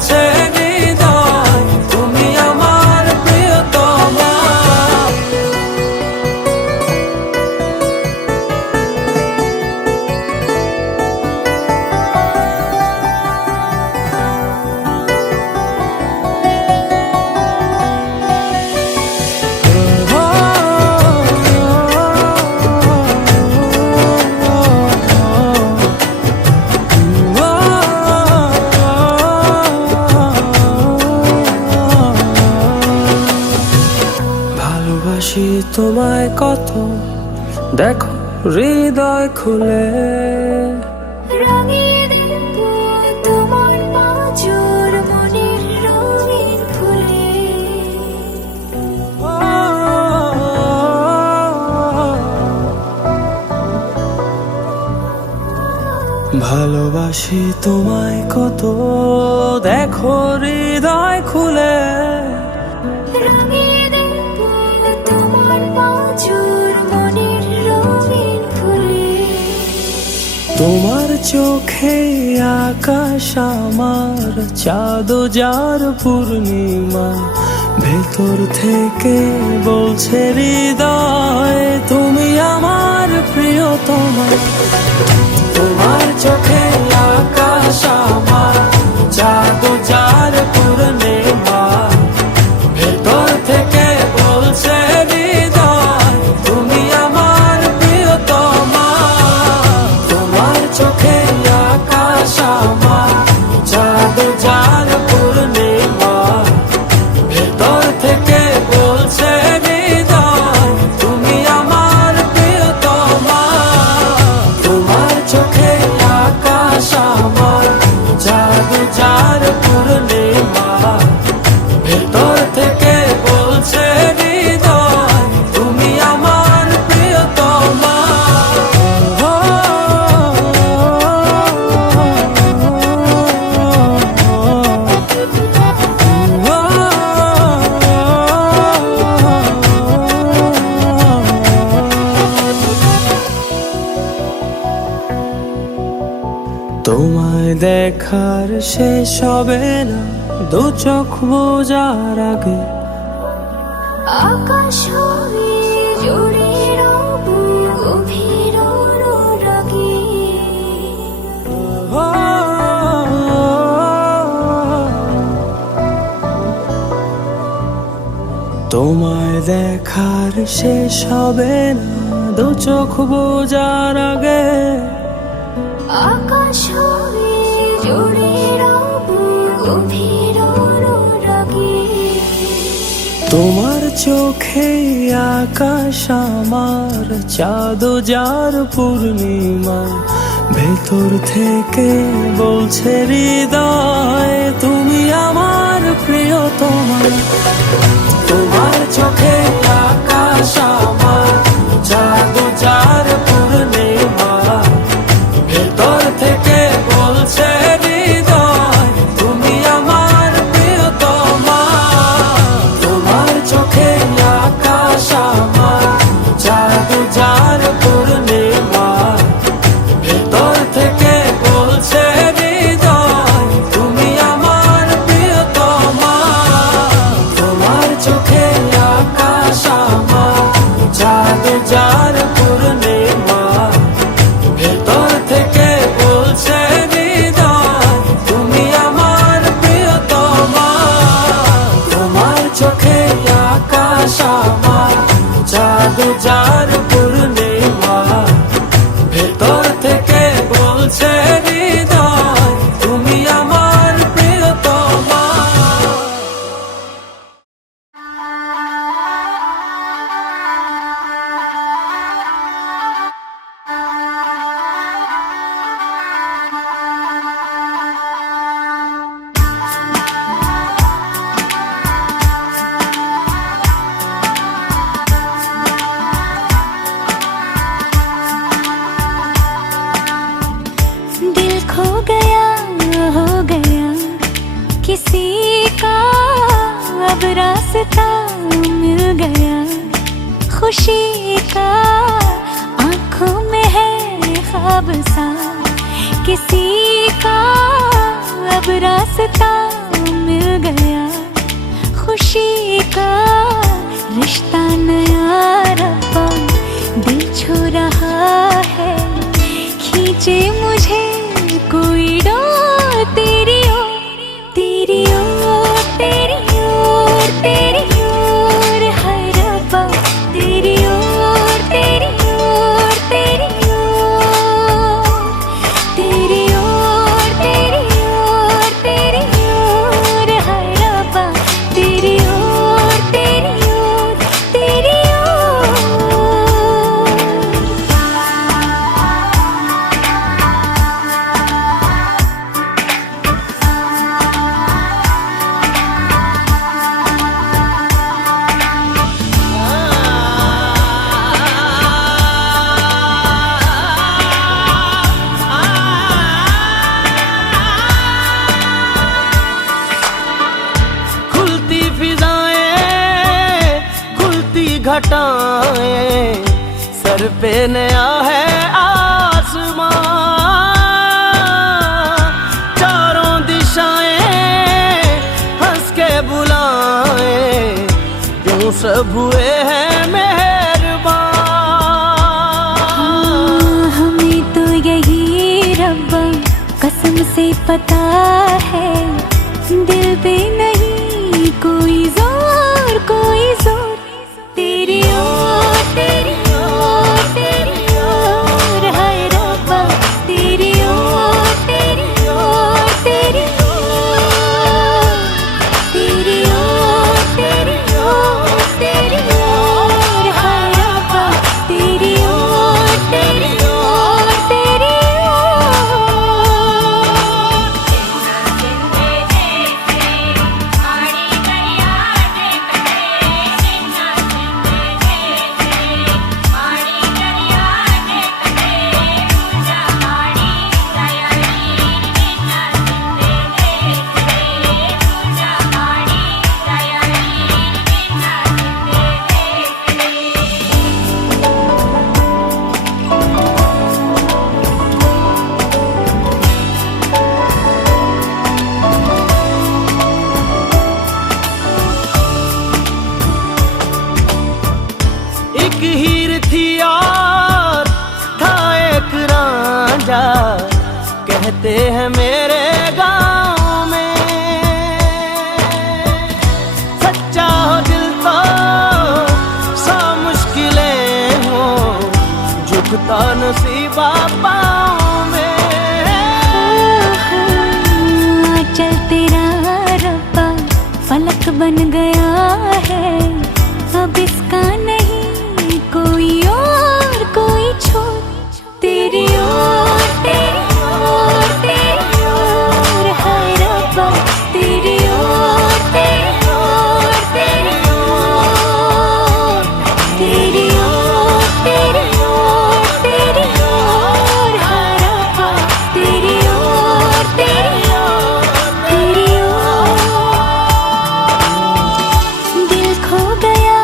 বলছে হৃদয় তুমি আমার প্রিয়তমা। ভালোবাসি তোমায় কত দেখো হৃদয় খুলে, রাঙিয়ে দেব তোমার পাঁজর মনের রঙিন ফুলে। ভালোবাসি তোমায় কত দেখো হৃদয় খুলে, রাঙিয়ে দেব তোমার পাঁজর মনের রঙিন ফুলে। তোমার চোখে আকাশ আমার চাঁদ যার পূর্ণিমা, ভেতর থেকে বলছে হৃদয় তুমি আমার প্রিয়তমা। তোমার চোখে আকাশ আমার চাঁদ যার পূর্ণিমা, ভেতর থেকে বলছে হৃদয় তুমি আমার প্রিয়তমা। তোমার চোখে আকাশ আমার চাঁদ যার পূর্ণিমা, ভেতর থেকে বলছে হৃদয় তুমি আমার প্রিয়তমা। তোমার চোখে আকাশ আমার চাঁদ যার পূর্ণিমা, ভেতর থেকে বলছে হৃদয় তুমি আমার প্রিয়তমা। তোমায় দেখার শেষ হবে না দু চোখ বোঝার আগে, আকাশ হয়ে জুড়ে রব গভীর অনুরাগে। তোমায় দেখার শেষ হবে না দু চোখ বোঝার আগে, আকাশ হয়ে জুড়ে রব গভীর অনুরাগে। তোমার চোখে আকাশ আমার চাঁদ যার পূর্ণিমা, ভেতর থেকে বলছে হৃদয় তুমি আমার প্রিয়তমা। তোমার চোখে আকাশ আমার চাঁদ যার পূর্ণিমা, ভেতর থেকে বলছে হৃদয় তুমি আমার প্রিয়তমা। তোমার চোখে আকাশ আমার চাঁদ যার পূর্ণিমা, ভেতর থেকে বলছে হৃদয় তুমি আমার প্রিয়তমা। তোমার চোখে আকাশ আমার চাঁদ যার পূর্ণিমা, ভেতর থেকে বলছে হৃদয় তুমি আমার প্রিয়তমা। তোমার চোখে আকাশ আমার চাঁদ যার পূর্ণিমা, ভেতর থেকে বলছে হৃদয় তুমি আমার প্রিয়তমা। दिल खो गया हो गया किसी का, अब रास्ता मिल गया खुशी का। आँखों में है ख्वाब सा किसी का, अब रास्ता गया खुशी का रिश्ता नया रब्बा दिल छू रहा है खींचे मुझे कोई डोर तेरी ओर तेरी ओर तेरी ओर तेरी ओर हाय रब्बा तेरी ओर तेरी ओर तेरी ओर तेरी ओर तेरी ओर तेरी ओर हाय रब्बा तेरी ओर तेरी ओर तेरी खुलती फिजाएं खुलती घटाएं सर पे नया है आसमां चारों दिशाएं हंस के बुलाएं यूं सब हुए हैं मेहरबान हमें तो यही रब्बा कसम से पता है दिल पे नहीं कोई जोर तेरी ओर तेरी ओर तेरी ओर हाय रब्बा तेरी ओर तेरी ओर तेरी ओर तेरी ओर तेरी ओर तेरी ओर हाय रब्बा तेरी ओर तेरी ओर तेरी एक हीर थी और था एक रांझा कहते हैं मेरे गांव में सच्चा हो दिल तो सा मुश्किलें हो झुकता नसीबा पाँव में चल तेरा रब्बा पलक बन गया है अब इसका नहीं कोई और कोई छोर तेरी ओर तेरी ओर तेरी ओर हाय रब्बा तेरी ओर तेरी ओर तेरी ओर तेरी ओर तेरी ओर तेरी ओर हाय रब्बा तेरी ओर तेरी ओर तेरी ओर दिल खो गया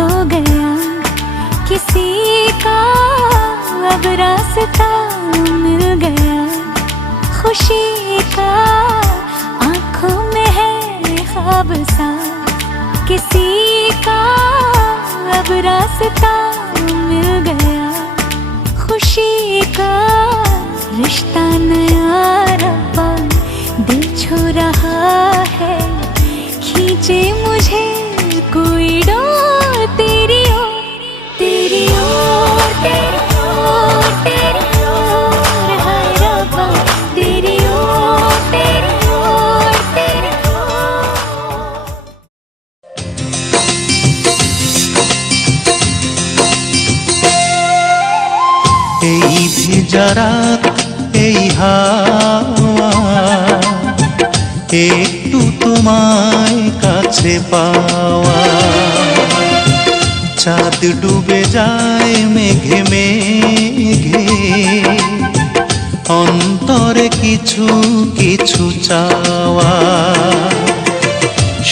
हो गया किसी का अब रास्ता मिल गया खुशी का आंखों में है ख्वाब सा किसी का अब रास्ता मिल गया खुशी का रिश्ता नया रब्बा दिल छू रहा है खींचे मुझे कोई डोर तेरी ओर तेरी ओर तेरी ओर तेरी ओर हाय रब्बा तेरी ओर तेरी ओर तेरी ओर এই ভেজা রাত এই হাওয়া একটু তোমায় কাছে পাওয়া চাঁদ ডুবে যায় মেঘে মেঘে অন্তরে কিছু কিছু চাওয়া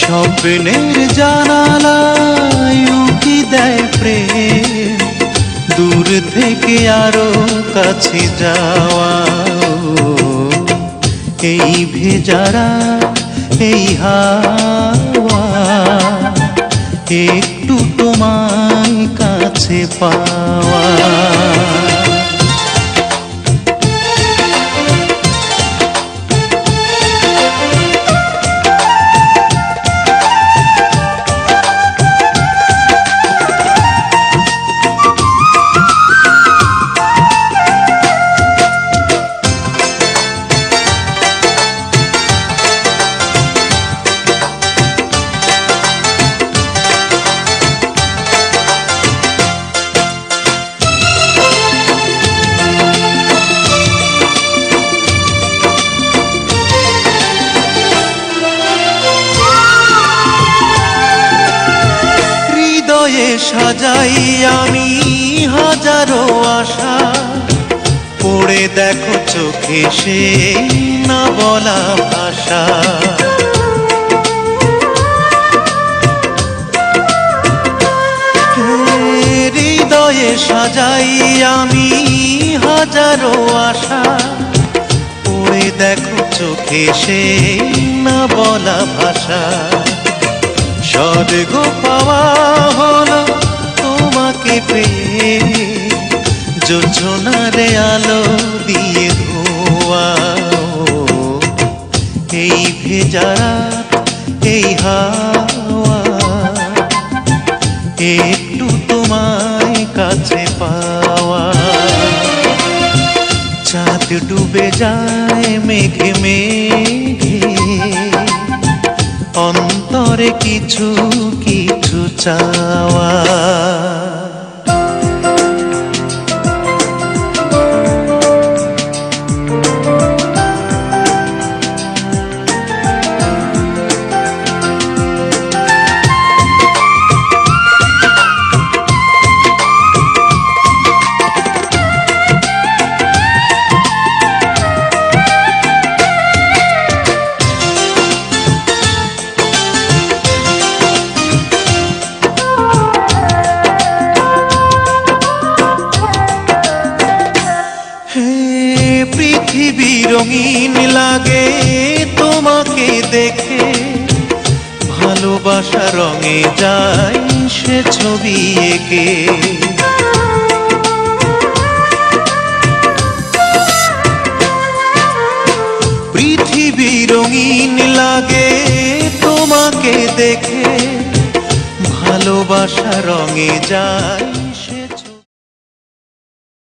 স্বপ্নের জানালায় উকি দেয় প্রেম দূর থেকে আরো কাছে যাওয়া এই ভেজা রাত এই হাওয়া একটু তোমায় কাছে পাওয়া। সাজাই আমি হাজারো আশা, পড়ে দেখো চোখে সে না বলা ভাষা। হৃদয়ে সাজাই আমি হাজারো আশা, পড়ে দেখো চোখে সে না বলা ভাষা। স্বর্গ পাওয়া হলো তোমাকে পেয়ে, যোজনারে আলো দিয়ে ধোয়া। এই ভেজা রাত এই হাওয়া একটু তোমায় কাছে পাওয়া। চাঁদ ডুবে যায় মেঘে মেঘে, অন্তরে কিছু কিছু চাওয়া। পৃথিবী রঙিন লাগে তোমাকে দেখে, ভালোবাসা রঙে যায় সে ছবি এঁকে। পৃথিবী রঙিন লাগে তোমাকে দেখে, ভালোবাসা রঙে যায়